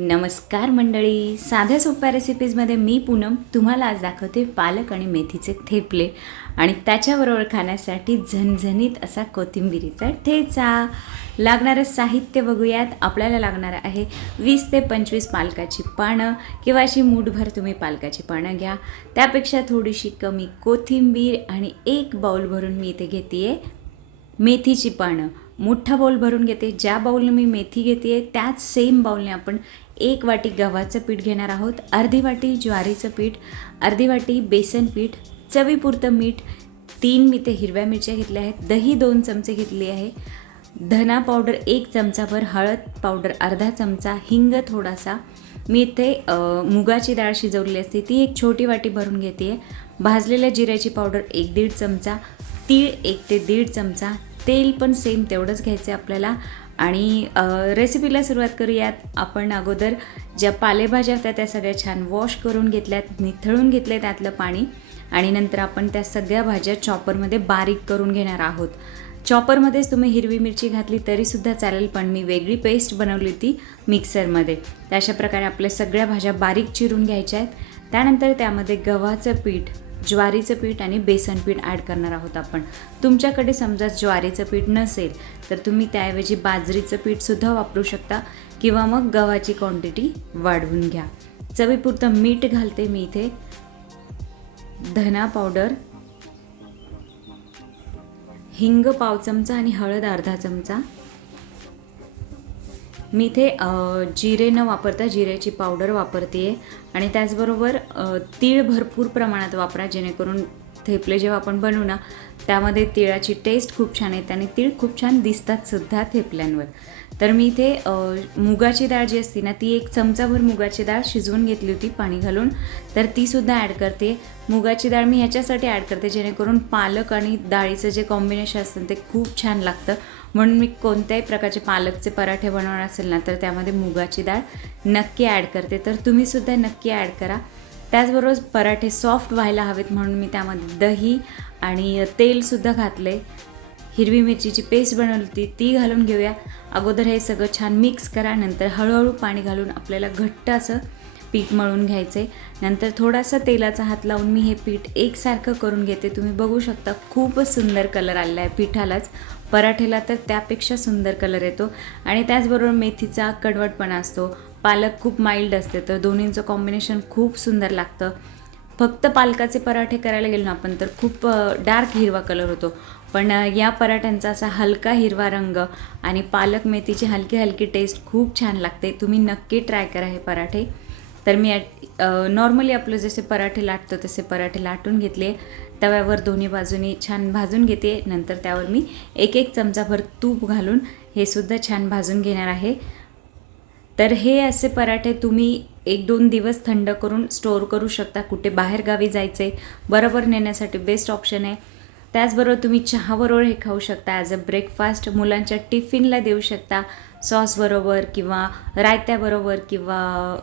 नमस्कार मंडळी, साध्या सोप्या रेसिपीजमध्ये मी पूनम तुम्हाला आज दाखवते पालक आणि मेथीचे थेपले आणि त्याच्याबरोबर खाण्यासाठी झणझणीत असा कोथिंबिरीचा ठेचा. लागणारं साहित्य बघूयात. आपल्याला लागणार आहे 20 ते 25 पालकाची पानं किंवा अशी मूठभर तुम्ही पालकाची पानं घ्या. त्यापेक्षा थोडीशी कमी कोथिंबीर आणि 1 बाउल भरून मी इथे घेते आहे मेथीची पानं. मोठा बाउल भरून घेते. ज्या बाउलने मी मेथी घेते आहे त्याच सेम बाउलने आपण 1 वाटी गव्हाचं पीठ घेणार आहोत, अर्धी वाटी ज्वारीचं पीठ, अर्धी वाटी बेसन पीठ, चवीपुरतं मीठ, 3 मी ते हिरव्या मिरच्या घेतल्या आहेत, दही 2 चमचे घेतली आहे, धना पावडर 1 चमचाभर, हळद पावडर अर्धा चमचा, हिंग थोडासा. मी इथे मुगाची डाळ शिजवलेली असते ती 1 छोटी वाटी भरून घेते आहे, भाजलेल्या जिऱ्याची पावडर 1-1.5 चमचा, तीळ 1 ते 1.5 चमचा, तेल पण सेम तेवढंच घ्यायचं आहे आपल्याला. आणि रेसिपीला सुरुवात करूयात. आपण अगोदर ज्या पालेभाज्या होत्या त्या सगळ्या छान वॉश करून घेतल्यात, निथळून घेतले त्यातलं पाणी, आणि नंतर आपण त्या सगळ्या भाज्या चॉपरमध्ये बारीक करून घेणार आहोत. चॉपरमध्येच तुम्ही हिरवी मिरची घातली तरीसुद्धा चालेल, पण मी वेगळी पेस्ट बनवली होती मिक्सरमध्ये. तर अशा प्रकारे आपल्या सगळ्या भाज्या बारीक चिरून घ्यायच्या आहेत. त्यानंतर त्यामध्ये गव्हाचं पीठ, ज्वारीचं पीठ आणि बेसन पीठ ॲड करणार आहोत आपण. तुमच्याकडे समजा ज्वारीचं पीठ नसेल तर तुम्ही त्याऐवजी बाजरीचं पीठसुद्धा वापरू शकता किंवा मग गव्हाची क्वांटिटी वाढवून घ्या. चवीपुरतं मीठ घालते मी इथे, धना पावडर, हिंग 1 चमचा आणि हळद अर्धा चमचा. मी इथे जिरे न वापरता जिऱ्याची पावडर वापरते आहे. आणि त्याचबरोबर तीळ भरपूर प्रमाणात वापरा, जेणेकरून थेपले जेव्हा आपण बनवू ना त्यामध्ये तिळाची टेस्ट खूप छान येते आणि तीळ खूप छान दिसतात सुद्धा थेपल्यांवर. तर मी इथे मुगाची डाळ जी असते ना ती 1 चमचाभर मुगाची डाळ शिजवून घेतली होती पाणी घालून, तर तीसुद्धा ॲड करते. मुगाची डाळ मी ह्याच्यासाठी ॲड करते जेणेकरून पालक आणि डाळीचं जे कॉम्बिनेशन असतं ते खूप छान लागतं. म्हणून मी कोणत्याही प्रकारचे पालकचे पराठे बनवणार असेल ना तर त्यामध्ये मुगाची डाळ नक्की ॲड करते, तर तुम्हीसुद्धा नक्की ॲड करा. त्याचबरोबर पराठे सॉफ्ट व्हायला हवेत म्हणून मी त्यामध्ये दही आणि तेलसुद्धा घातले. हिरवी मिरचीची पेस्ट बनवली होती ती घालून घेऊया. अगोदर हे सगळं छान मिक्स करा, नंतर हळूहळू पाणी घालून आपल्याला घट्ट असं पीठ मळून घ्यायचं आहे. नंतर थोडासा तेलाचा हात लावून मी हे पीठ एकसारखं करून घेते. तुम्ही बघू शकता खूपच सुंदर कलर आलेला आहे पिठालाच, पराठेला तर त्यापेक्षा सुंदर कलर येतो. आणि त्याचबरोबर मेथीचा कडवटपणा असतो, पालक खूप माइल्ड असते, तर दोन्हींचं कॉम्बिनेशन खूप सुंदर लागतं. फक्त पालकाचे पराठे करायला गेलो ना आपण तर खूप डार्क हिरवा कलर होतो, पण या पराठ्यांचा असा हलका हिरवा रंग आणि पालक मेथीची हलकी हलकी टेस्ट खूप छान लागते. तुम्ही नक्की ट्राय करा हे पराठे. तर मी नॉर्मली आपलं जसे पराठे लाटतो तसे पराठे लाटून घेतले. तव्यावर दोन्ही बाजूनी छान भाजून घेते. नंतर त्यावर मी 1-1 चमचाभर तूप घालून हे सुद्धा छान भाजून घेणार आहे. तर हे असे पराठे तुम्ही 1-2 दिवस थंड करून स्टोअर करू शकता. कुठे बाहेरगावी जायचे बरोबर नेण्यासाठी बेस्ट ऑप्शन आहे. त्याचबरोबर तुम्ही चहाबरोबर हे खाऊ शकता, ॲज अ ब्रेकफास्ट मुलांच्या टिफिनला देऊ शकता, सॉसबरोबर किंवा रायत्याबरोबर किंवा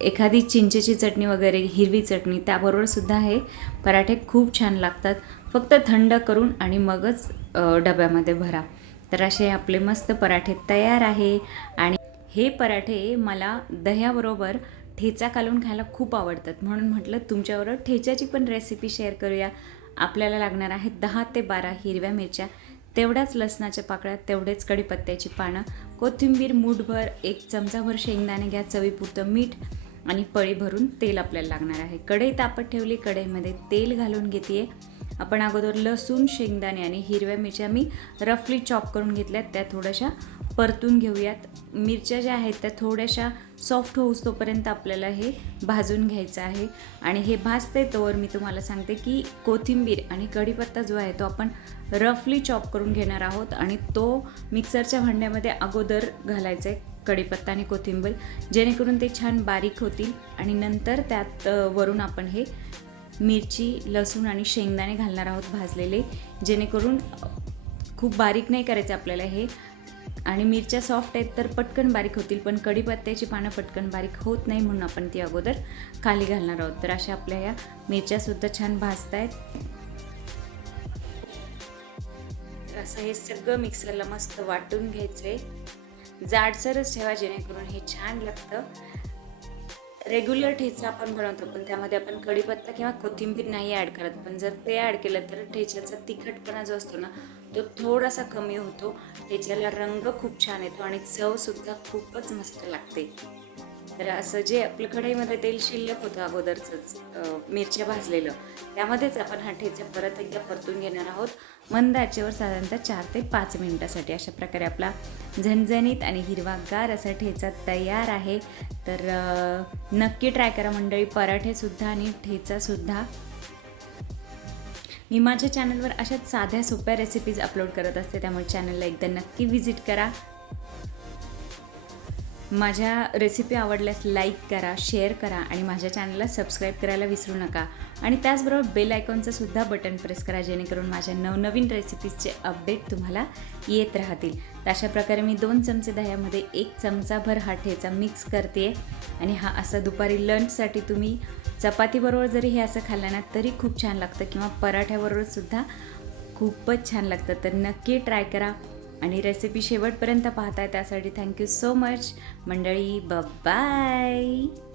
एखादी चिंचेची चटणी वगैरे, हिरवी चटणी त्याबरोबरसुद्धा हे पराठे खूप छान लागतात. फक्त थंड करून आणि मगच डब्यामध्ये भरा. तर असे आपले मस्त पराठे तयार आहे. आणि हे पराठे मला दह्याबरोबर ठेचा घालून खायला खूप आवडतात, म्हणून म्हटलं तुमच्याबरोबर ठेच्याची पण रेसिपी शेअर करूया. आपल्याला लागणार आहेत 10 ते 12 हिरव्या मिरच्या, तेवढ्याच लसणाच्या पाकळ्या, तेवढेच कढीपत्त्याची पानं, कोथिंबीर मूठभर, 1 चमचाभर शेंगदाणे घ्या, चवीपुरतं मीठ आणि पळी भरून तेल आपल्याला लागणार आहे. कढई तापत ठेवली, कढईमध्ये तेल घालून घेते. आपण अगोदर लसूण, शेंगदाणे आणि हिरव्या मिरच्या मी रफली चॉप करून घेतल्यात, त्या थोड्याशा परतून घेऊयात. मिरच्या ज्या आहेत त्या थोड्याशा सॉफ्ट होऊस तोपर्यंत आपल्याला हे भाजून घ्यायचं आहे. आणि हे भाजते तोवर मी तुम्हाला सांगते की कोथिंबीर आणि कढीपत्ता जो आहे तो आपण रफली चॉप करून घेणार आहोत आणि तो मिक्सरच्या भांड्यामध्ये अगोदर घालायचा आहे, कढीपत्ता आणि कोथिंबीर, जेणेकरून ते छान बारीक होतील. आणि नंतर त्यात वरून आपण हे मिरची, लसूण आणि शेंगदाणे घालणार आहोत भाजलेले, जेणेकरून खूप बारीक नाही करायचं आपल्याला हे. आणि मिरच्या सॉफ्ट आहेत तर पटकन बारीक होतील, पण कढीपत्त्याची पानं पटकन बारीक होत नाही म्हणून आपण ती अगोदर खाली घालणार आहोत. तर अशा आपल्या या मिरच्यासुद्धा छान भाजत आहेत. असं हे सगळं मिक्सरला मस्त वाटून घ्यायचं आहे. जाडसरच ठेवा जेणेकरून हे छान लागतं. रेग्युलर ठेचा आपण बनवतो पण त्यामध्ये आपण कढीपत्ता किंवा कोथिंबीर नाही ॲड करत, पण जर ते ॲड केलं तर ठेच्याचा तिखटपणा जो असतो ना तो थोडासा कमी होतो. ठेच्याला रंग खूप छान येतो आणि चवसुद्धा खूपच मस्त लागते. तर असं जे आपलं कढईमध्ये तेल शिल्लक होतं अगोदरचंच मिरच्या भाजलेलं, त्यामध्येच आपण हा ठेचा परत एकदा परतून घेणार आहोत मंद आचेवर साधारणतः 4 ते 5 मिनिटासाठी. अशा प्रकारे आपला झणझणीत आणि हिरवागार असा ठेचा तयार आहे. तर नक्की ट्राय करा मंडळी, पराठेसुद्धा आणि ठेचासुद्धा. मी माझ्या चॅनलवर अशाच साध्या सोप्या रेसिपीज अपलोड करत असते, त्यामुळे चॅनलला एकदा नक्की व्हिजिट करा. माझ्या रेसिपी आवडल्यास लाईक करा, शेअर करा आणि माझ्या चॅनलला सबस्क्राईब करायला विसरू नका. आणि त्याचबरोबर बेल आयकॉनचं सुद्धा बटन प्रेस करा जेणेकरून माझ्या नवनवीन रेसिपीजचे अपडेट तुम्हाला येत राहतील. तर अशा प्रकारे मी 2 चमचे दह्यामध्ये 1 चमचाभर हा ठेचा मिक्स करते आणि हा असा दुपारी लंचसाठी तुम्ही चपातीबरोबर जरी हे असं खाल्लं ना तरी खूप छान लागतं किंवा पराठ्याबरोबरसुद्धा खूपच छान लागतं. तर नक्की ट्राय करा आणि रेसिपी शेवटपर्यंत पाहताय त्यासाठी थँक्यू सो मच मंडळी. बाय.